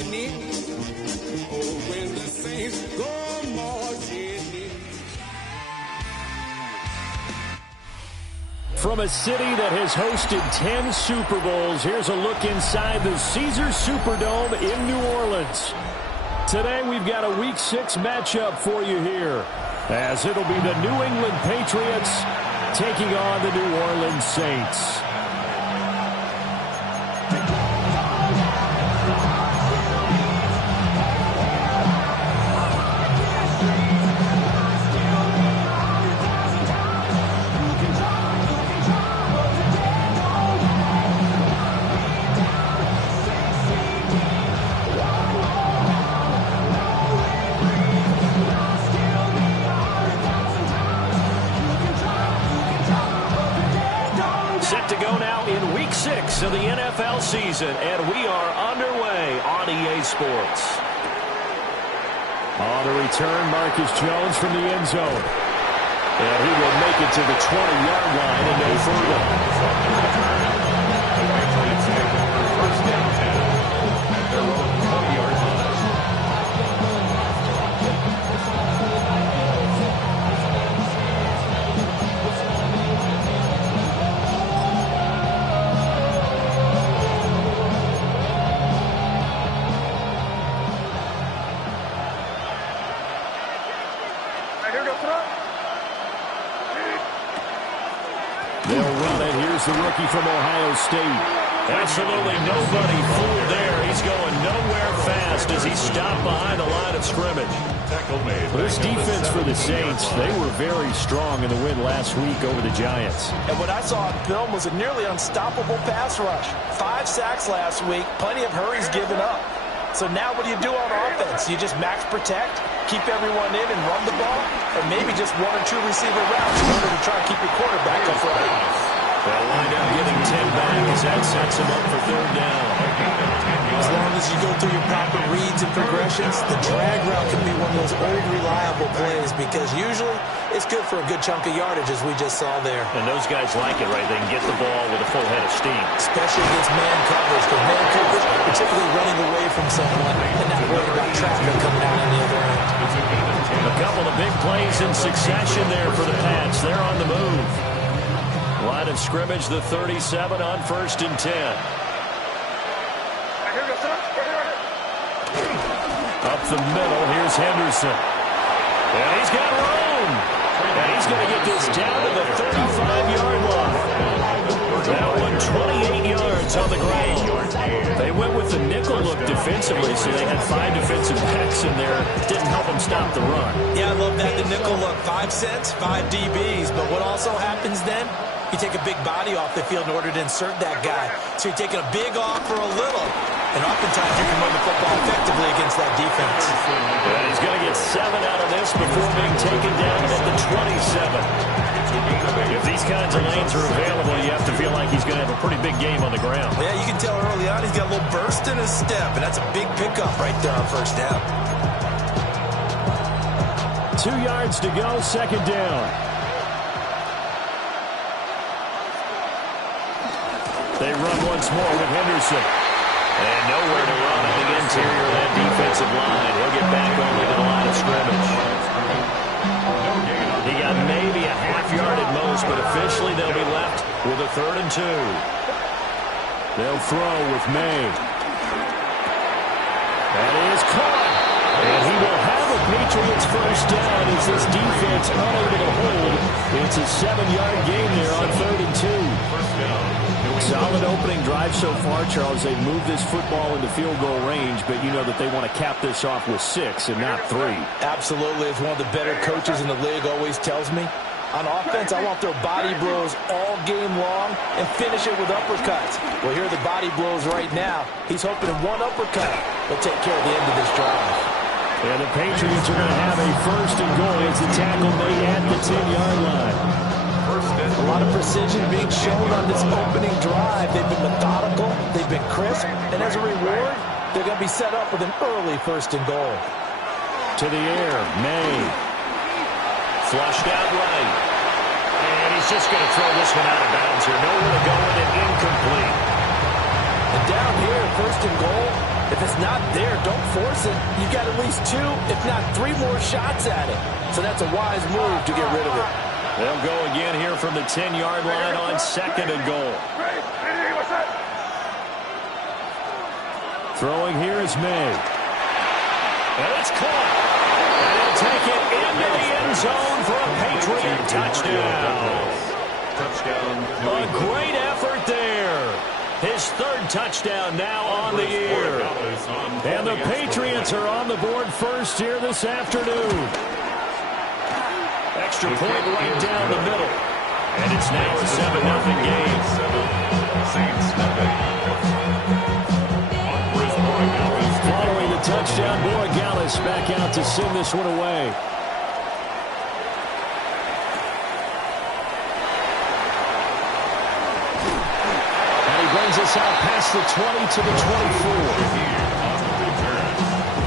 marching in. Oh, when the saints go marching in. From a city that has hosted 10 Super Bowls, here's a look inside the Caesars Superdome in New Orleans. Today we've got a Week 6 matchup for you here, as it'll be the New England Patriots taking on the New Orleans Saints. Set to go now in Week 6 of the NFL season, and we are underway on EA Sports. On the return, Marcus Jones from the end zone. And he will make it to the 20-yard line and no further. First down 10. They're rolling 20-yard line. They'll run it. Here's the rookie from Ohio State. Absolutely nobody fooled there. He's going nowhere fast as he stopped behind the line of scrimmage. This defense for the Saints, they were very strong in the win last week over the Giants. And what I saw on film was a nearly unstoppable pass rush. 5 sacks last week, plenty of hurries given up. So now what do you do on offense? You just max protect, keep everyone in and run the ball, or maybe just 1 or 2 receiver routes in order to try and keep your quarterback upright. They'll wind up getting 10 back as that sets him up for 3rd down. As long as you go through your proper reads and progressions, the drag route can be one of those old reliable plays because usually it's good for a good chunk of yardage as we just saw there. And those guys like it, right? They can get the ball with a full head of steam. Especially against man coverage. Because man coverage, particularly running away from someone and not worried about traffic coming out on the other end. A couple of big plays in succession there for the Pats. They're on the move. Line of scrimmage, the 37 on 1st and 10. Up the middle, here's Henderson. And he's got room. And he's going to get this down to the 35-yard line. That one 28 yards on the ground. They went with the nickel look defensively, so they had 5 defensive backs in there. Didn't help them stop the run. Yeah, I love that, the nickel look. 5 cents, 5 DBs. But what also happens then? You take a big body off the field in order to insert that guy. So you're taking a big off for a little. And oftentimes you can run the football effectively against that defense. And he's going to get 7 out of this before being taken down at the 27. If these kinds of lanes are available, you have to feel like he's going to have a pretty big game on the ground. Yeah, you can tell early on he's got a little burst in his step, and that's a big pickup right there on 1st down. 2 yards to go, 2nd down. They run once more with Henderson. And nowhere to run on the interior of that defensive line. He'll get back only to the line of scrimmage. He got maybe a half yard at most, but officially they'll be left with a 3rd and 2. They'll throw with May. That is caught. And he will have a Patriots 1st down as this defense unable to hold. It's a 7-yard gain there on 3rd and 2. Solid opening drive so far, Charles. They've moved this football into field goal range, but you know that they want to cap this off with 6 and not 3. Absolutely. As one of the better coaches in the league always tells me, on offense, I want their body blows all game long and finish it with uppercuts. Well, here are the body blows right now. He's hoping one uppercut will take care of the end of this drive. And the Patriots are going to have a 1st and goal as the tackle made at the 10-yard line. A lot of precision being shown on this opening drive. They've been methodical, they've been crisp, and as a reward, they're going to be set up with an early 1st and goal. To the air, May. Flushed out right. And he's just going to throw this one out of bounds here. Nowhere to go with it, incomplete. And down here, 1st and goal, if the it's not there, don't force it. You've got at least 2, if not 3 more shots at it. So that's a wise move to get rid of it. They'll go again here from the 10-yard line on 2nd and goal. Throwing here is May. And it's caught. And he'll take it into the end zone for a Patriot touchdown. A great effort there. His 3rd touchdown now on the year. And the Patriots are on the board first here this afternoon. Extra point right down the middle. And it's now a 7-0 game. Following the touchdown, Borregales back out to send this one away. Brings us out past the 20 to the 24.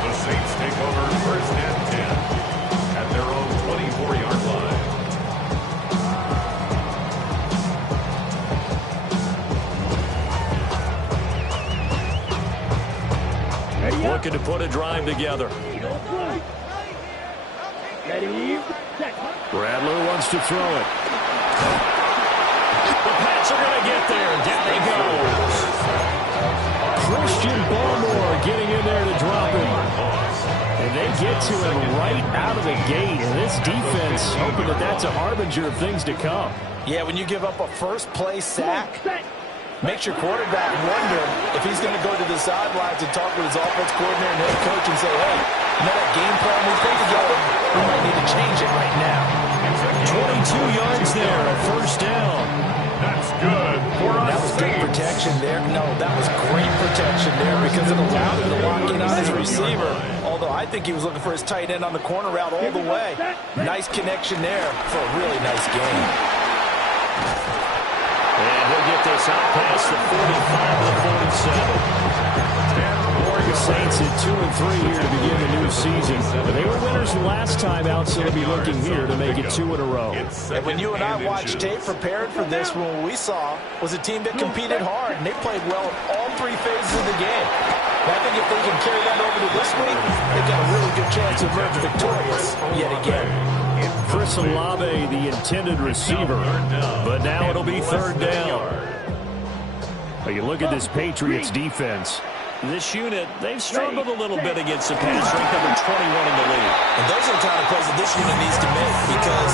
The Saints take over 1st and 10 at their own 24-yard line. Looking to put a drive together. Rattler wants to throw it. The Pats are going to get there. Down he goes. Christian Barmore getting in there to drop him. And they get to him right out of the gate. And this defense hoping that that's a harbinger of things to come. Yeah, when you give up a first-play sack, makes your quarterback wonder if he's going to go to the sidelines and talk with his offense coordinator and head coach and say, hey, you know that game plan we put together? We might need to change it right now. 22 yards there, a 1st down. That's good for us. That was good protection there. No, that was great protection there because it allowed him to lock in on his receiver. Although I think he was looking for his tight end on the corner route all the way. Nice connection there for a really nice game. And he'll get this out past the 45 to the 47. The Saints at 2-3 here to begin the new season. They were winners last time out, so they'll be looking here to make it 2 in a row. And when you and I watched tape prepared for this, what we saw was a team that competed hard, and they played well in all 3 phases of the game. And I think if they can carry that over to this week, they've got a really good chance to emerge victorious yet again. Chris Olave, the intended receiver, but now it'll be 3rd down. You look at this Patriots defense. This unit, they've struggled a little bit against the pass, ranked number 21 in the league. And those are the kind of plays that this unit needs to make because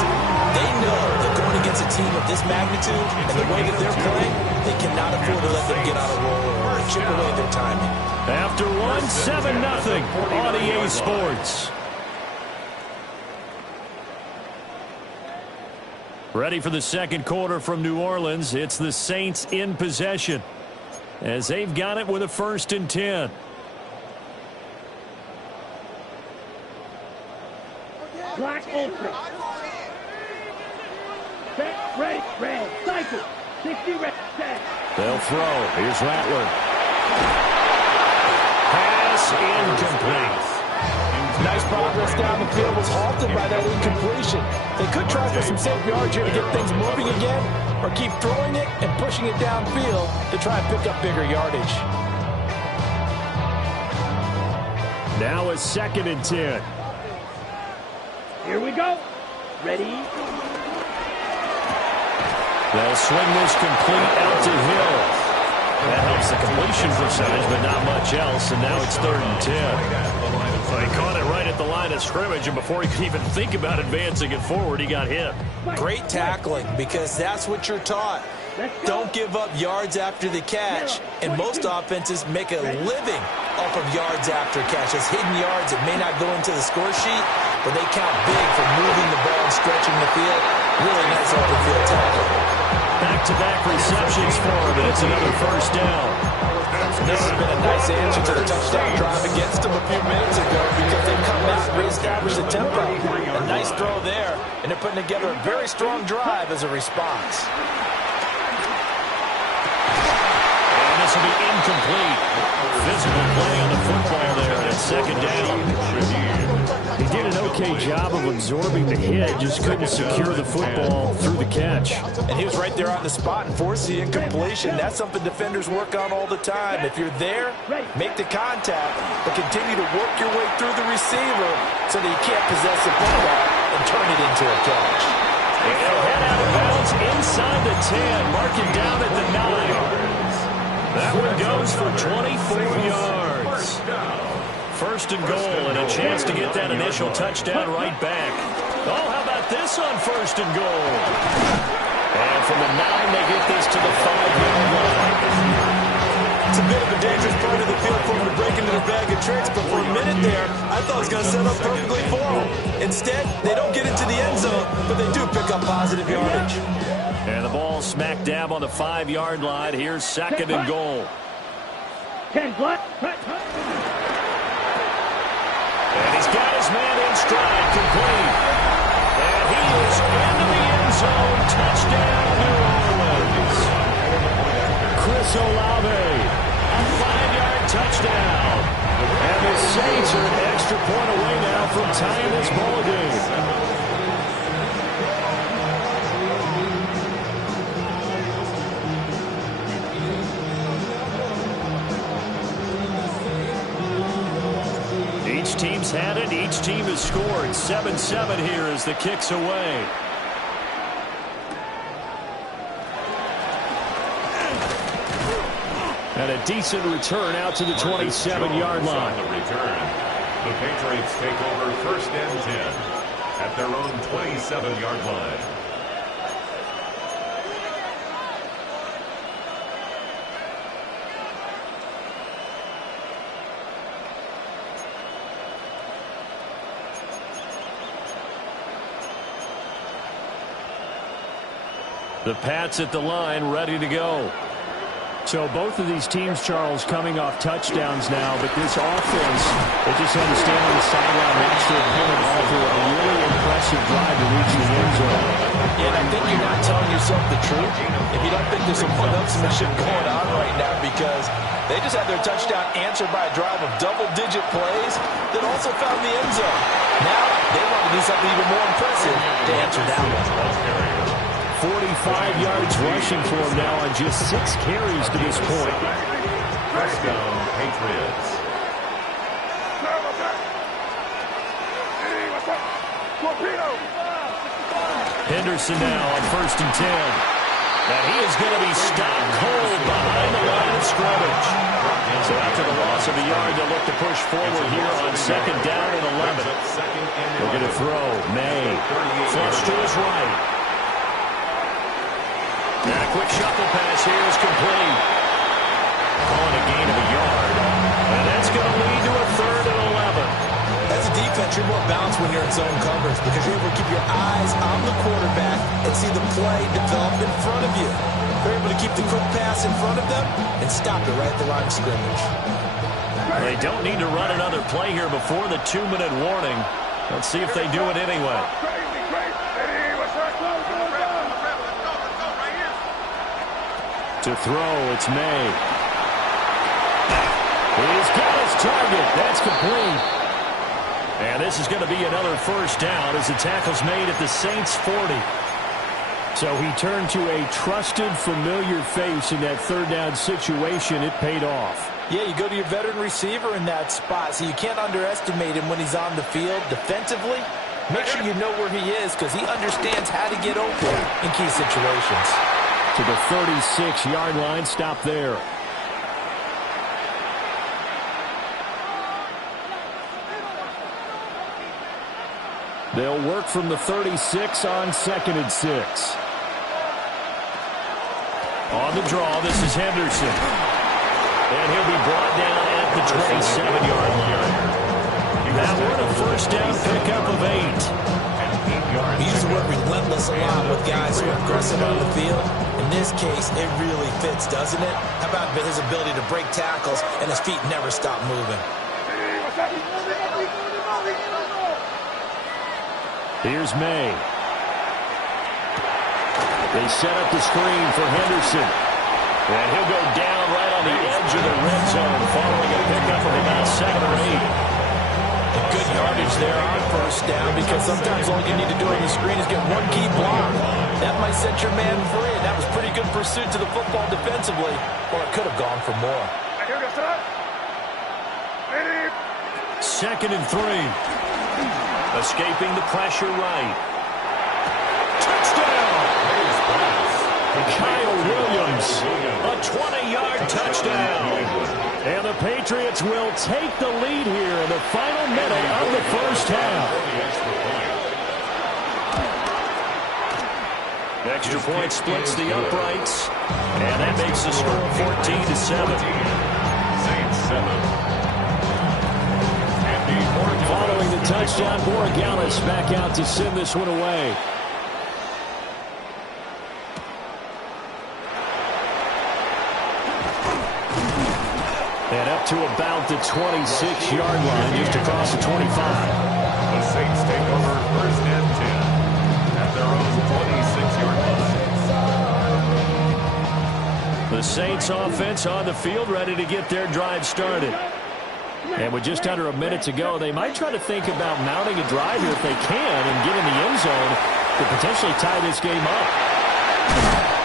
they know that going against a team of this magnitude and the way that they're playing, they cannot afford to let them get out of roll or chip away their timing. After 7-0 on EA Sports. Ready for the 2nd quarter from New Orleans. It's the Saints in possession, as they've got it with a 1st and 10. Black open. Set, ready, red, cycle. 60 red, set. They'll throw. Here's Rattler. Pass incomplete. Nice progress down the field was halted by that incompletion. They could try for some safe yards here to get things moving again, or keep throwing it and pushing it downfield to try and pick up bigger yardage. Now a 2nd and 10. Here we go. Ready? They'll swing this complete out to Hill. That helps the completion percentage, but not much else, and now it's 3rd and 10. He caught it right at the line of scrimmage, and before he could even think about advancing it forward, he got hit. Great tackling, because that's what you're taught. Don't give up yards after the catch, and most offenses make a living off of yards after catch. As hidden yards that may not go into the score sheet, but they count big for moving the ball and stretching the field. Really nice open field tackle. Back-to-back receptions for him, and it's another 1st down. This has been a nice answer to the touchdown drive against them a few minutes ago because they come out and reestablish the tempo. A nice throw there, and they're putting together a very strong drive as a response. And this will be incomplete. Physical play on the football there, and it's 2nd down. He did an okay job of absorbing the hit, just couldn't secure the football through the catch. And he was right there on the spot and forced the incompletion. That's something defenders work on all the time. If you're there, make the contact, but continue to work your way through the receiver so that you can't possess the football and turn it into a catch. And he'll head out of bounds inside the 10, marking down at the 9. That one goes for 24 yards. First and goal, and a chance to get that initial touchdown right back. Oh, how about this on first and goal? And from the 9, they get this to the 5-yard line. It's a bit of a dangerous part of the field for him to break into the bag of tricks, but for a minute there, I thought it was going to set up perfectly for him. Instead, they don't get into the end zone, but they do pick up positive yardage. And the ball smack dab on the 5-yard line. Here's second and goal. 10 black. And he's got his man in stride, complete. And he is into the end zone. Touchdown, New Orleans. Chris Olave, a 5-yard touchdown. And the Saints are an extra point away now from tying this ball game. Each team's had it. Each team has scored. 7-7 here as the kick's away. And a decent return out to the 27-yard line. The return. The Patriots take over first and 10 at their own 27-yard line. The Pats at the line, ready to go. So both of these teams, Charles, coming off touchdowns now, but this offense, they just had to stand on the sideline, watch their opponent offer a really impressive drive to reach the end zone. And I think you're not telling yourself the truth if you don't think there's some one-upsmanship going on right now, because they just had their touchdown answered by a drive of double-digit plays that also found the end zone. Now they want to do something even more impressive to answer that one. 45 yards rushing for him now on just 6 carries to this point. First down, Patriots. Henderson now on first and 10. And he is going to be stopped cold behind the line of scrimmage. So after the loss of a yard, they'll look to push forward here on second down and 11. They're going to throw. May. Flush to his right. And a quick shuffle pass here is complete. Calling a gain of a yard. And that's going to lead to a third and 11. As a defense, you're more balanced when you're in zone coverage because you're able to keep your eyes on the quarterback and see the play develop in front of you. They're able to keep the quick pass in front of them and stop it right at the line of scrimmage. They don't need to run another play here before the 2-minute warning. Let's see if they do it anyway. To throw, it's May. He's got his target. That's complete. And this is going to be another first down as the tackle's made at the Saints' 40. So he turned to a trusted, familiar face in that third down situation. It paid off. Yeah, you go to your veteran receiver in that spot, so you can't underestimate him when he's on the field defensively. Make sure you know where he is because he understands how to get open in key situations. To the 36-yard line, stop there. They'll work from the 36 on second and 6. On the draw, this is Henderson. And he'll be brought down at the 27-yard line. That one a first down pickup of 8. We use the word relentless a lot with guys who are aggressive on the field. In this case, it really fits, doesn't it? How about his ability to break tackles and his feet never stop moving? Here's May. They set up the screen for Henderson. And he'll go down right on the edge of the red zone following a pickup of about 7 or 8. Good yardage there on first down because sometimes all you need to do on the screen is get one key block. That might set your man free, and that was pretty good pursuit to the football defensively. Or it could have gone for more. 2nd and 3. Escaping the pressure right. Touchdown! Kyle Williams, a 20-yard touchdown. And the Patriots will take the lead here in the final minute of the first half. Extra point splits the uprights, and that makes the score 14-7. Saints 7. Following the touchdown, Borregales back out to send this one away. And up to about the 26-yard line, just across the 25. The Saints take over 1st and 10 at their own 26-yard line. The Saints offense on the field, ready to get their drive started. And with just under a minute to go, they might try to think about mounting a drive here if they can and get in the end zone to potentially tie this game up.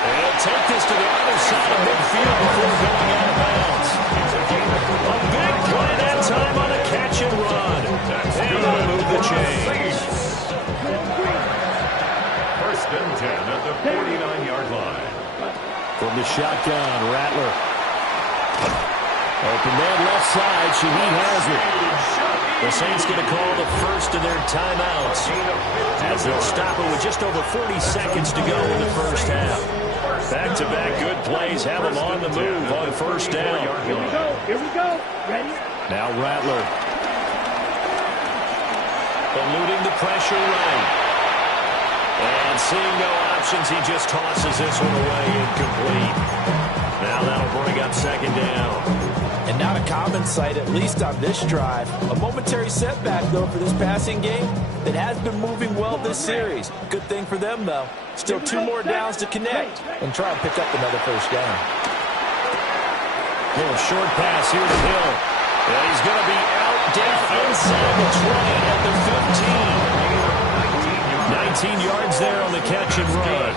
They'll take this to the other side of midfield before going out of bounds. A big play that time on a catch and run. And they'll move the chains. 1st and 10 at the 49-yard line. From the shotgun, Rattler. Open man left side. Shaheed has it. The Saints going to call the first of their timeouts as they'll stop it with just over 40 seconds to go in the first half. Back-to-back good plays have them on the move on first down. Here we go. Here we go. Ready? Now Rattler. Eluding the pressure right. And seeing no options, he just tosses this one away incomplete. Now that'll bring up 2nd down. And not a common sight, at least on this drive. A momentary setback, though, for this passing game that has been moving well this series. Good thing for them, though. Still 2 more downs to connect and try and pick up another first down. Little short pass here to Hill. And he's going to be out deep inside the 20 at the 15. 19 yards there on the catch and run.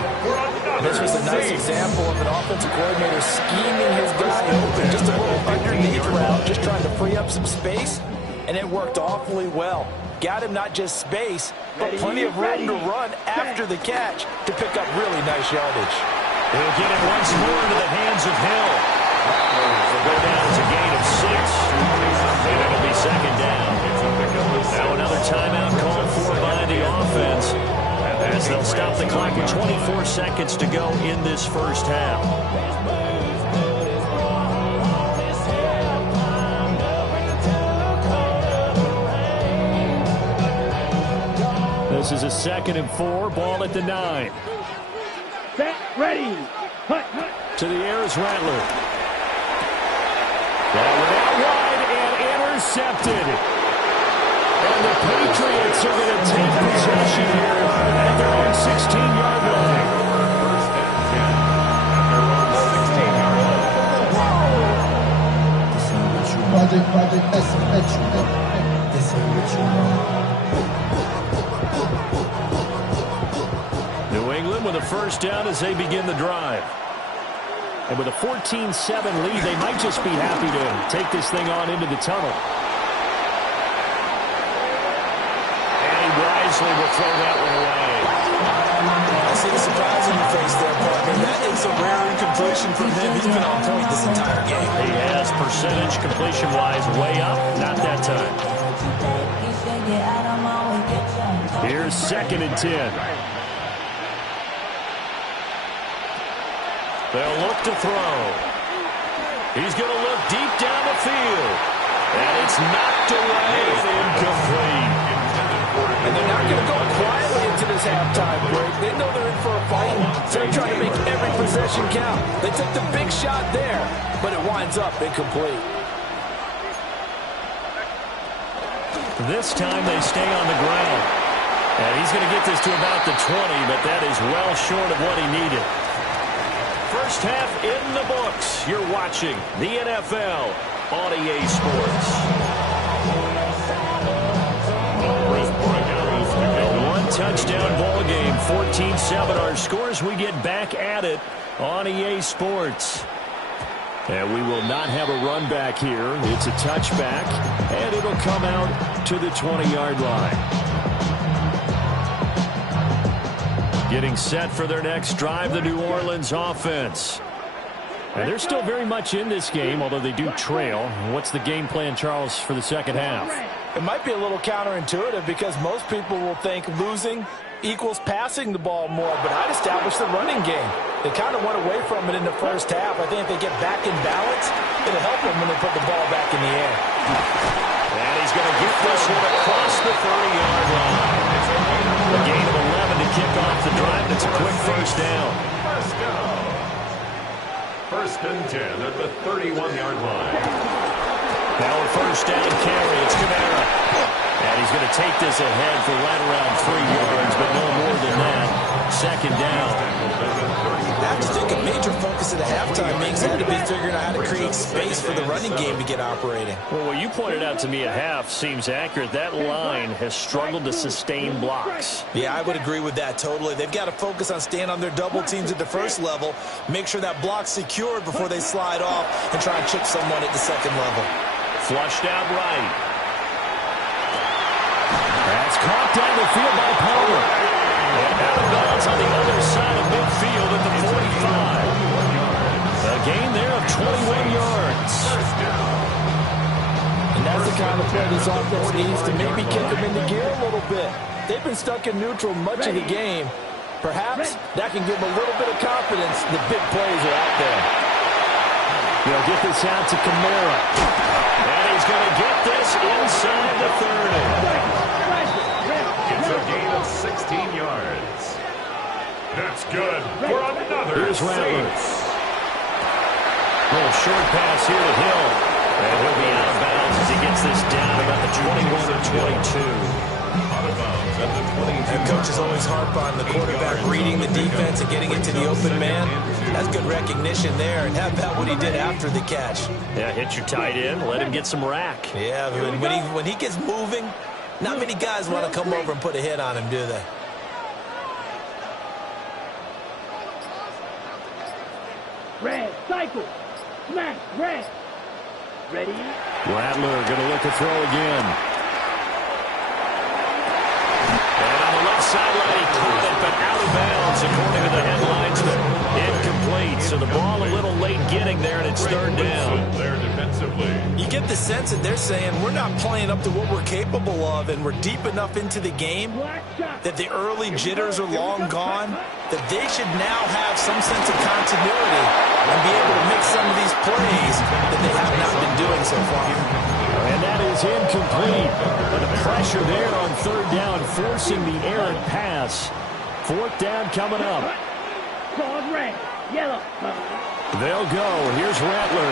This was a nice example of an offensive coordinator scheming his guy open. Just a little underneath route, just trying to free up some space, and it worked awfully well. Got him not just space, but plenty of room to run after the catch to pick up really nice yardage. They'll get it once more into the hands of Hill. They'll go down as a gain of 6, and it'll be 2nd down. Now another timeout called for by the offense, as they'll stop the clock with 24 seconds to go in this first half. This is a 2nd and 4, ball at the 9. Set, ready. Hut. To the air is Rattler. Ball went out wide and intercepted. And the Patriots are going to take possession here at their own 16-yard line. 1st and 10 at their own 16-yard line. Project, this ain't what you want. New England with a first down as they begin the drive. And with a 14-7 lead, they might just be happy to take this thing on into the tunnel. Wisely will throw that one away. I see the surprise on your face there, partner. That is a rare incompletion from him. He's been on point this entire game. He has percentage completion-wise way up. Not that time. Here's 2nd and 10. They'll look to throw. He's going to look deep down the field. And it's knocked away and incomplete. And they're not going to go quietly into this halftime break. They know they're in for a fight, so they're trying to make every possession count. They took the big shot there, but it winds up incomplete. This time they stay on the ground. And he's going to get this to about the 20, but that is well short of what he needed. First half in the books. You're watching the NFL on EA Sports. Chris Bryant touchdown ball game. 14-7 our scores. We get back at it on EA Sports. And we will not have a run back here. It's a touchback, and it'll come out to the 20-yard line. Getting set for their next drive, the New Orleans offense. And they're still very much in this game, although they do trail. What's the game plan, Charles, for the second half? It might be a little counterintuitive because most people will think losing equals passing the ball more, but I'd establish the running game. They kind of went away from it in the first half. I think if they get back in balance, it'll help them when they put the ball back in the air. And he's going to get this one across the 30-yard line. A gain of 11 to kick off the drive. It's a quick first down. First and 10 at the 31-yard line. Now a first down carry. It's Kamara. And he's going to take this ahead for right around 3 yards, but no more than that. Second down. I have to think a major focus at the halftime means they had to be figuring out how to create space for the running game to get operating. Well, what you pointed out to me at half seems accurate. That line has struggled to sustain blocks. Yeah, I would agree with that totally. They've got to focus on staying on their double teams at the first level, make sure that block's secured before they slide off and try and chip someone at the second level. Flushed out right. That's caught down the field by Palmer. And out of bounds on the other side of midfield at the 45. A gain there of 21 yards. And that's the kind of play this offense needs to maybe kick them into gear a little bit. They've been stuck in neutral much of the game. Perhaps that can give them a little bit of confidence. The big plays are out there. They'll get this out to Kamara. And he's going to get this inside the 30. It's a gain of 16 yards. That's good for another Here's Rattler. Saints. Little short pass here to Hill. And he'll be out of bounds as he gets this down about the 21 or 22. Out of bounds at the 22. And coaches always harp on the quarterback reading the defense and getting it to the open man. That's good recognition there. And how about what he did after the catch? Yeah, hit your tight end. Let him get some rack. Yeah, when he gets moving, not many guys want to come over and put a hit on him, do they? Red, cycle, smash, red. Ready? Rattler going to look to throw again. And on the left sideline, he caught it, but out of bounds, according to the headlinesman. Incomplete, so the ball a little late getting there, and it's third down. There defensively. You get the sense that they're saying we're not playing up to what we're capable of, and we're deep enough into the game that the early jitters are long gone, that they should now have some sense of continuity and be able to make some of these plays that they have not been doing so far. And that is incomplete. But the pressure there on third down, forcing the errant pass. Fourth down coming up. Pause red, yellow. They'll go. Here's Rattler.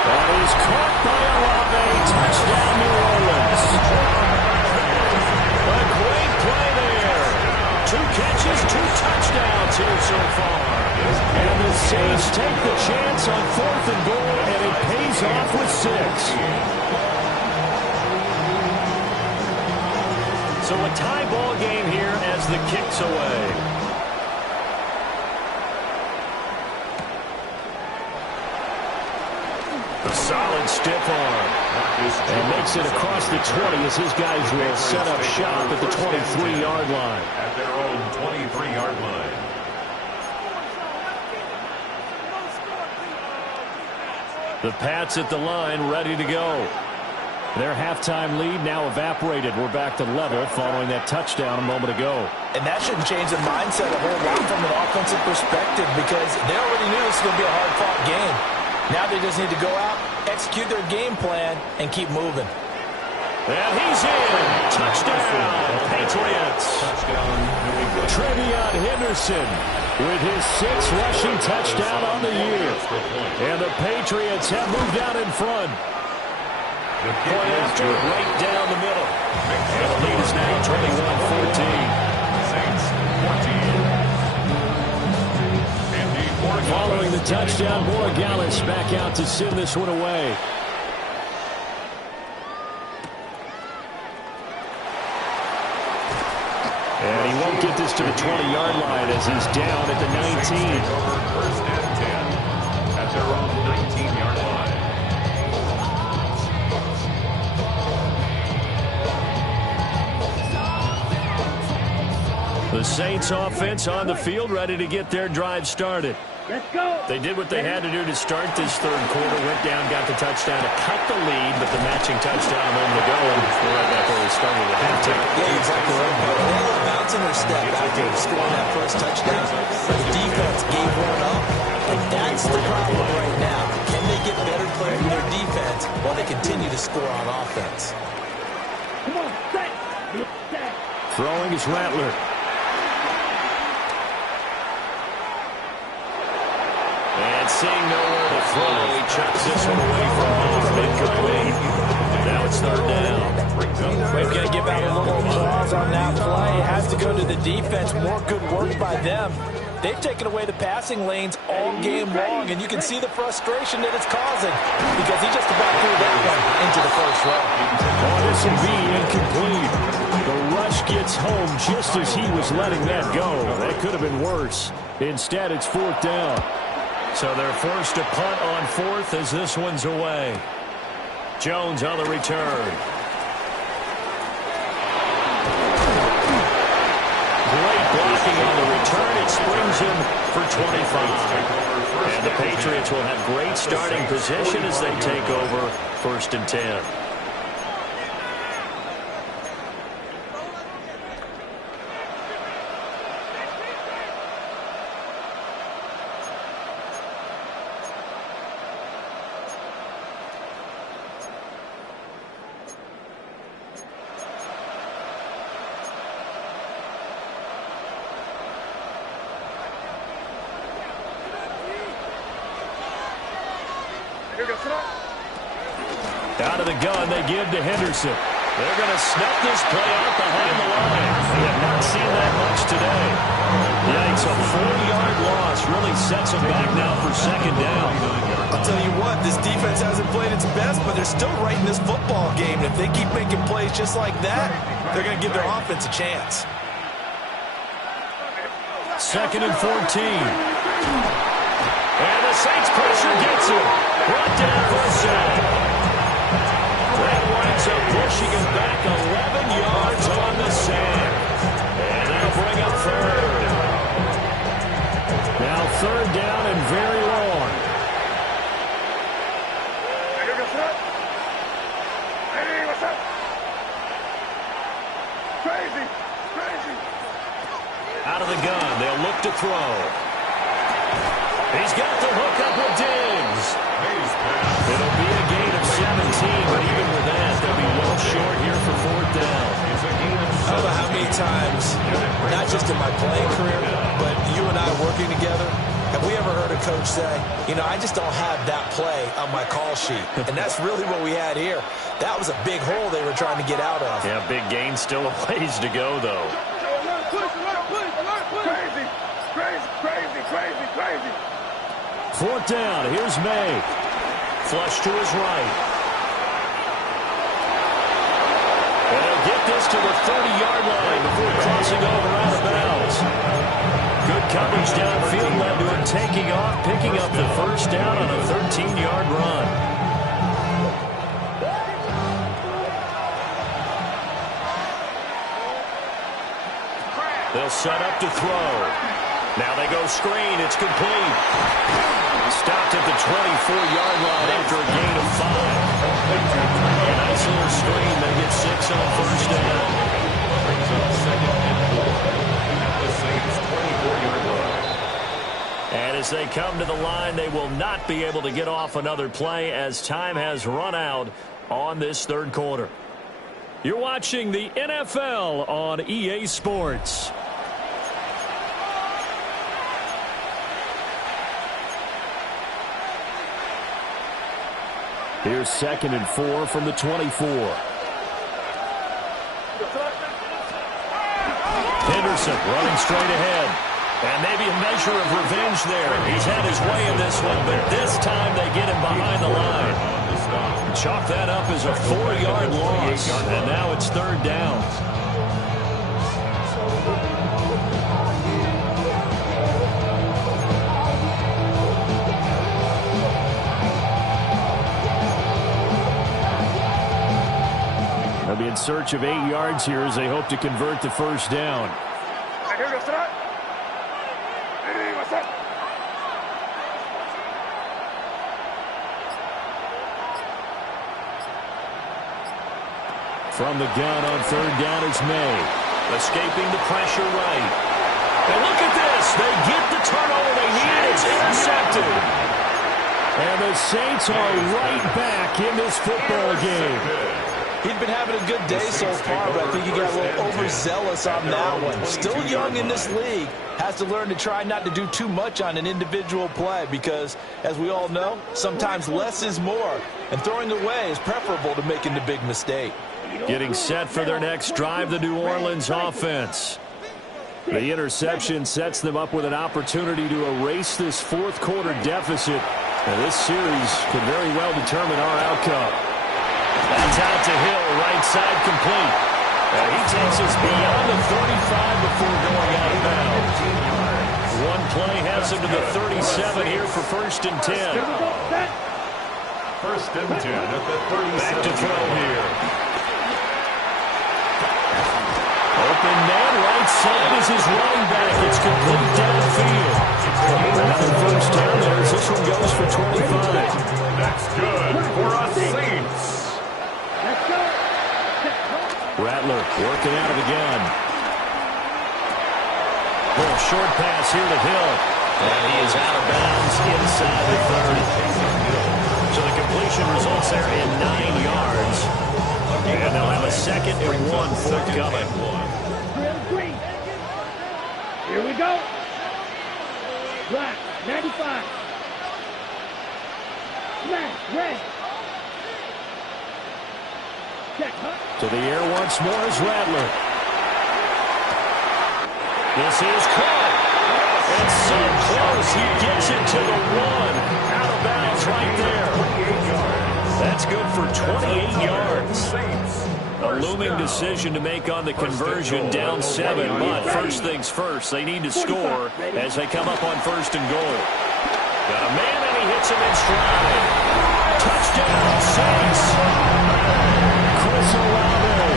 That is caught by Olave. Touchdown, New Orleans. A great play there. 2 catches, 2 touchdowns here so far. And the Saints take the chance on 4th and goal, and it pays off with 6. So a tie ball game here as the kick's away. A solid stiff arm. And makes it across the 20 as his guys will set up shop at the 23-yard line. At their own 23-yard line. The Pats at the line, ready to go. Their halftime lead now evaporated. We're back to level following that touchdown a moment ago. And that shouldn't change the mindset a whole lot from an offensive perspective because they already knew this was going to be a hard-fought game. Now they just need to go out, execute their game plan, and keep moving. And he's in. Touchdown, Patriots. Trevion Henderson with his 6th rushing touchdown on the year. And the Patriots have moved out in front. Point after, right down the middle. And the lead is now 21-14. Following the touchdown, Borregales back out to send this one away. And he won't get this to the 20-yard line as he's down at the 19. First and 10 at their own 19-yard line. The Saints offense on the field, ready to get their drive started. Let's go. They did what they had to do to start this third quarter, went down, got the touchdown to cut the lead, but the matching touchdown a moment ago, and we're right back where we started at halftime. Yeah, exactly right. They were bouncing their step after scoring that first touchdown. The defense gave one up, and that's the problem right now. Can they get better play from their defense while they continue to score on offense? Come on, set. Set. Throwing is Rattler. And seeing nowhere to throw, he chucks this one away from home. Incomplete. Now it's third down. We've got to give out a little applause on that play. It has to go to the defense. More good work by them. They've taken away the passing lanes all game long, and you can see the frustration that it's causing because he just about threw that one into the first row. Oh, this will be incomplete. The rush gets home just as he was letting that go. That could have been worse. Instead, it's fourth down. So they're forced to punt on fourth as this one's away. Jones on the return. Great blocking on the return. It springs him for 25. And the Patriots will have great starting position as they take over first and 10. Out of the gun, they give to Henderson. They're going to snap this play out behind the line. We have not seen that much today. Yikes, a 4-yard loss really sets them back now for second down. I'll tell you what, this defense hasn't played its best, but they're still right in this football game. And if they keep making plays just like that, they're going to give their offense a chance. Second and 14. And the Saints pressure gets him. Brought down for a sack. That winds up pushing him back 11 yards on the sack. And that'll bring up third. Now third down and very long. Crazy. Crazy. Out of the gun, they'll look to throw. He's got the hook up with Diggs. It'll be a gain of 17, but even with that, they'll be well short here for fourth down. I don't know how many times, not just in my playing career, but you and I working together, have we ever heard a coach say, you know, I just don't have that play on my call sheet. And that's really what we had here. That was a big hole they were trying to get out of. Yeah, big gain, still a ways to go, though. Crazy. Crazy. Crazy. Crazy. Crazy. Fourth down, here's May. Flush to his right. And he'll get this to the 30-yard line before crossing over out of bounds. Good coverage downfield led to him taking off, picking up the first down on a 13-yard run. They'll set up to throw. Now they go screen. It's complete. Stopped at the 24-yard line after a gain of 5. A nice little screen. They get 6 on first down. Brings up second and 4 at the Saints' 24-yard line. And as they come to the line, they will not be able to get off another play as time has run out on this third quarter. You're watching the NFL on EA Sports. Here's second and 4 from the 24. Henderson running straight ahead. And maybe a measure of revenge there. He's had his way in this one, but this time they get him behind the line. Chalk that up as a 4-yard loss, and now it's third down. be in search of 8 yards here as they hope to convert the first down. From the gun on third down is May. Escaping the pressure right. And look at this. They get the turnover they need. It's intercepted. And the Saints are right back in this football game. He'd been having a good day so far, but I think he got a little overzealous on that one. Still young in this league. Has to learn to try not to do too much on an individual play because, as we all know, sometimes less is more. And throwing away is preferable to making the big mistake. Getting set for their next drive, the New Orleans offense. The interception sets them up with an opportunity to erase this fourth quarter deficit. And this series could very well determine our outcome. That's out to Hill, right side complete. And he takes us beyond the 35 before going out of bounds. One play has him to the 37 here for 1st and 10. 1st and 10 at the 37. Back to throw here. Open man, right side is his running back. It's complete downfield. Another first down there as this one goes for 25. That's good for us Saints. Rattler working out of the gun. Little short pass here to Hill. And he is out of bounds inside the 30. So the completion results there in 9 yards. And they'll have a 2nd and 1 forthcoming. Here we go. Black, 95. Smash, red. Check, To the air once more is Rattler. This is caught. And so close. He gets it to the 1. Out of bounds right there. That's good for 28 yards. A looming decision to make on the conversion, down 7. But first things first, they need to score as they come up on 1st and goal. Got a man and he hits him in stride. Touchdown, Saints. Chris Olave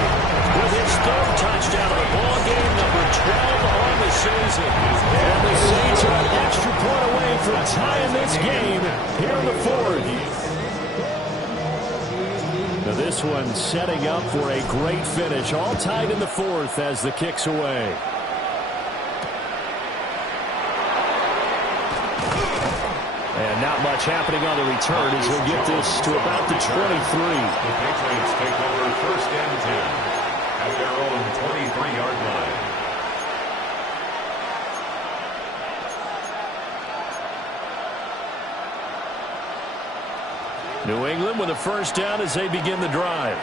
with his 3rd touchdown of the ball game, number 12 on the season. And the Saints are an extra point away from tying this game here in the 4th. Now this one setting up for a great finish. All tied in the 4th as the kick's away. And not much happening on the return as he'll get this to about the 23. The Patriots take over 1st and 10 at their own 23-yard line. New England with a first down as they begin the drive.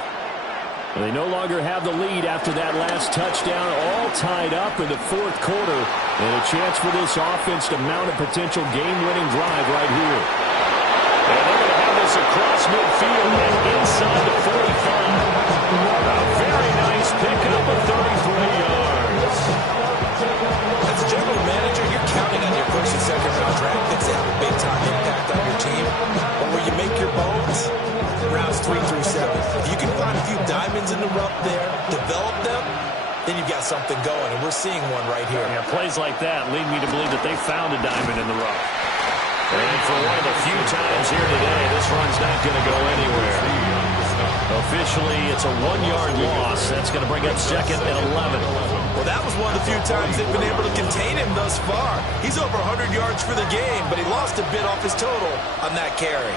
And they no longer have the lead after that last touchdown, all tied up in the 4th quarter. And a chance for this offense to mount a potential game-winning drive right here. And they're going to have this across midfield and inside the 45. A very nice pickup of 33 yards. As a general manager, you're counting on your 1st and 2nd round draft picks to have a big-time impact on your team. But where you make your bones, rounds 3 through 7. If you can find a few diamonds in the rough there, develop them, then you've got something going, and we're seeing one right here. Yeah, plays like that lead me to believe that they found a diamond in the rough. And for one of the few times here today, this run's not going to go anywhere. Officially, it's a 1-yard loss. That's going to bring up 2nd and 11. Well, that was one of the few times they've been able to contain him thus far. He's over 100 yards for the game, but he lost a bit off his total on that carry.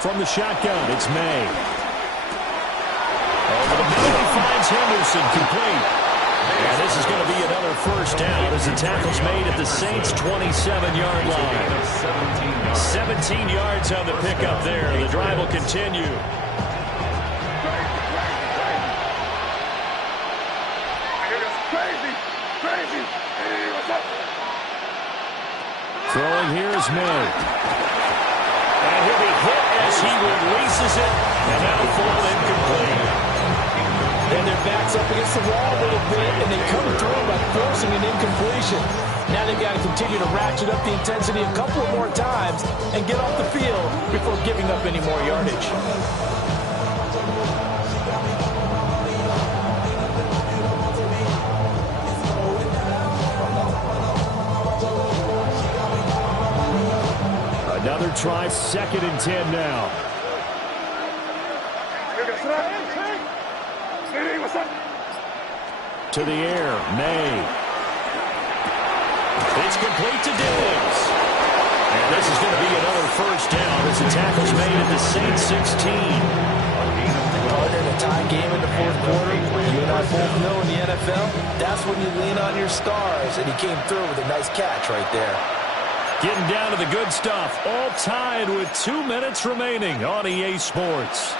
From the shotgun, it's May. Over the middle, he finds Henderson complete. And this is going to be another first down as the tackle's made at the Saints' 27-yard line. 17 yards on the pickup there. The drive will continue. Throwing here is May. And he'll be hit as he releases it. And now fall incomplete. And their backs up against the wall a little bit, and they come through by forcing an incompletion. Now they've got to continue to ratchet up the intensity a couple of more times and get off the field before giving up any more yardage. Another try, 2nd and 10 now. To the air, May. It's complete to Diggs. And this is going to be another first down as the tackle's made at the Saints 16. In a tie game in the fourth quarter, you and I both know in the NFL, that's when you lean on your stars, and he came through with a nice catch right there. Getting down to the good stuff, all tied with 2 minutes remaining on EA Sports.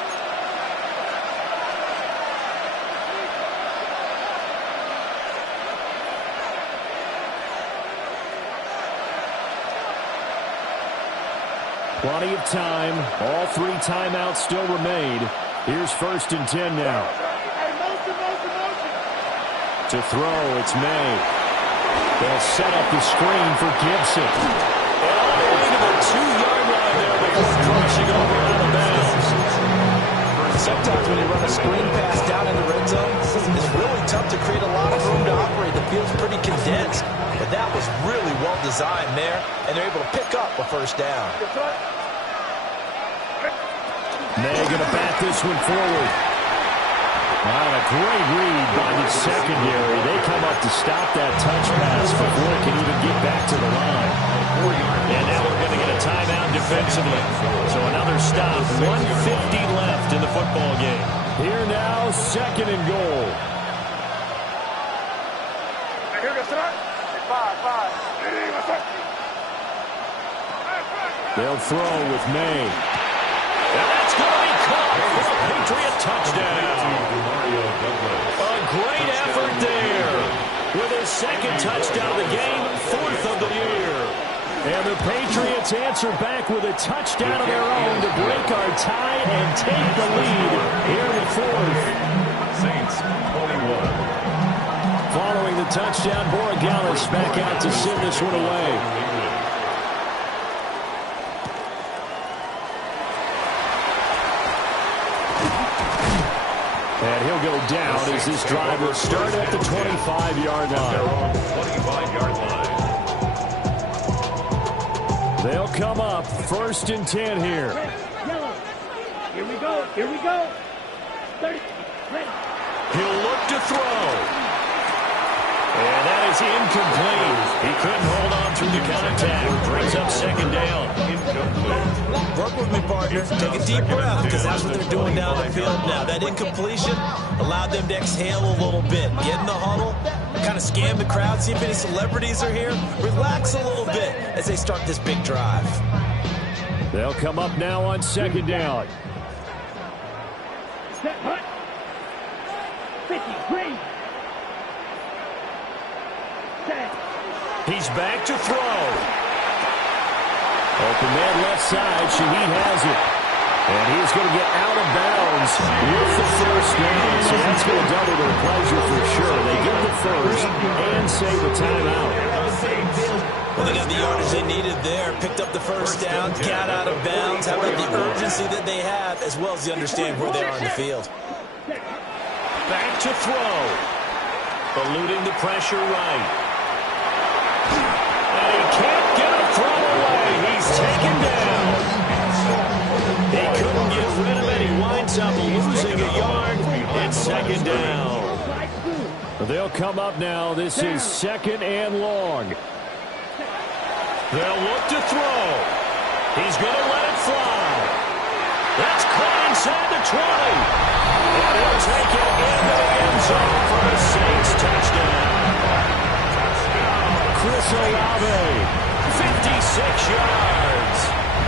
Plenty of time. All 3 timeouts still remain. Here's 1st and 10 now. To throw, it's May. They'll set up the screen for Gibson. And all the way to the 2-yard line there before crossing over out of bounds. Sometimes when you run a screen pass down in the red zone, it's really tough to create a lot of room to operate. The field's pretty condensed. But that was really well designed there, and they're able to pick up a first down. May going to bat this one forward. A great read by the secondary. They come up to stop that touch pass before it can even get back to the line. And now we're going to get a timeout defensively. So another stop. 1:50 left in the football game. Here now, 2nd and goal. They'll throw with May. And that's going to be caught for a Patriot touchdown. A great effort there. With his 2nd touchdown of the game, 4th of the year. And the Patriots answer back with a touchdown of their own to break our tie and take the lead here in the 4th. Saints 21. Following the touchdown, Borregales back out to send this one away. And he'll go down as this drive will start at the 25-yard line. 25-yard line. They'll come up 1st and 10 here. Yellow. Here we go. Here we go. 30. Ready. He'll look to throw. And that is incomplete. He couldn't hold on through the contact. Brings up 2nd down. Work with me, partner. Take a deep breath, because that's what they're doing down the field now. That incompletion allowed them to exhale a little bit. Get in the huddle, kind of scan the crowd, see if any celebrities are here. Relax a little bit as they start this big drive. They'll come up now on 2nd down. Set. Hut. 50. Green. Set. He's back to throw. Open man left side. Shaheed has it. And he's going to get out of bounds with the first down. So that's going to double their pleasure for sure. They get the first and save a timeout. Well, they got the yardage they needed there. Picked up the first down. Got out of bounds. How about the urgency that they have, as well as they understand where they are in the field. Back to throw. Eluding the pressure right. And he can't get a throw away. He's taken down. He couldn't get rid of it. He winds up losing a yard. It's 2nd down. They'll come up now. This is 2nd and long. They'll look to throw. He's going to let it fly. That's caught inside the 20. And he'll take it into the end zone for the Saints touchdown. Chris Olave, 56 yards.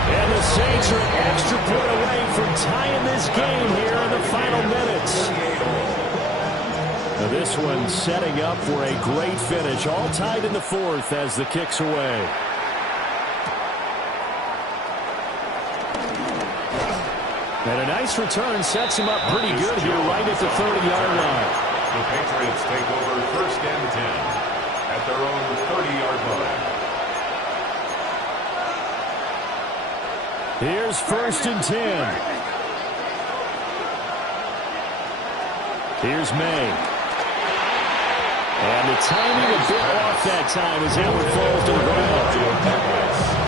And the Saints are an extra point away from tying this game here in the final minutes. Now this one setting up for a great finish. All tied in the 4th as the kick's away. And a nice return sets him up pretty good here right at the 30-yard line. The Patriots take over 1st and 10 at their own 30-yard line. Here's 1st and 10. Here's May. And the timing a bit off that time as Howard falls to the ground.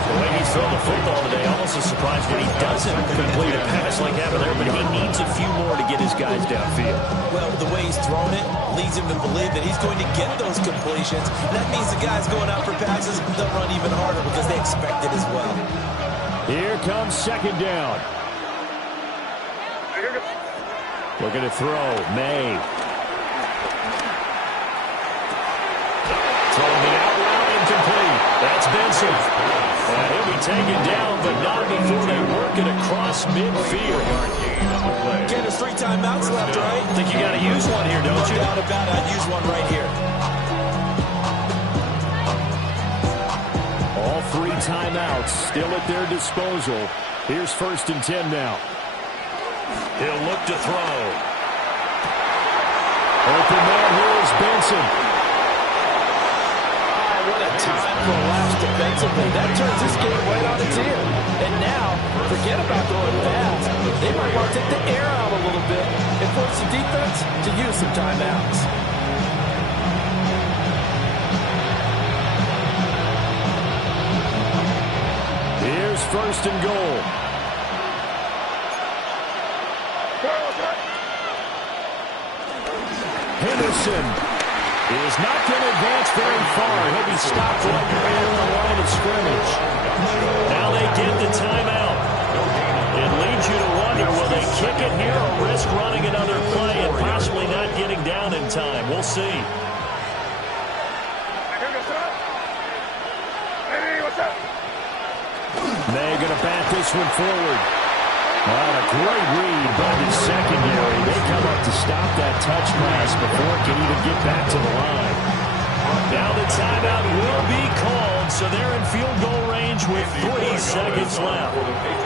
The way he's thrown the football today, almost a surprise when he doesn't complete a pass like that there, but he needs a few more to get his guys downfield. Well, the way he's thrown it leads him to believe that he's going to get those completions. That means the guys going out for passes, they'll run even harder because they expect it as well. Here comes second down. Looking to throw. May. Throwing the out route incomplete. That's Benson. And he'll be taken down, but not before they work it across midfield. Again, there's 3 timeouts left, right? I think you got to use one here, don't you? No doubt about it. I'd use one right here. All 3 timeouts still at their disposal. Here's 1st and 10 now. He'll look to throw. Open man here is Benson. What a time for a lapse defensively. That turns this game right on its ear. And now, forget about going fast. They might want to take the air out a little bit and force the defense to use some timeouts. Here's 1st and goal. Henderson is not going to advance very far. He'll be stopped right there on the line of scrimmage. Now they get the timeout. It leads you to wonder, will they kick it here or risk running another play and possibly not getting down in time? We'll see. May going to bat this one forward. A great read by the secondary. They come up to stop that touch pass before it can even get back to the line. Now the timeout will be called, so they're in field goal range with 3 seconds left.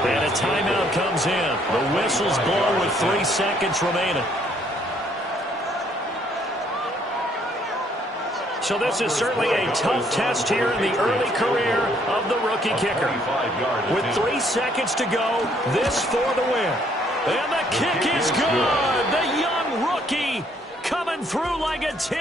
And a timeout comes in. The whistle's blown with 3 seconds remaining. So this is certainly a tough test here in the early career of the rookie kicker. With 3 seconds to go, this for the win. And the kick is good. The young rookie coming through like a 10.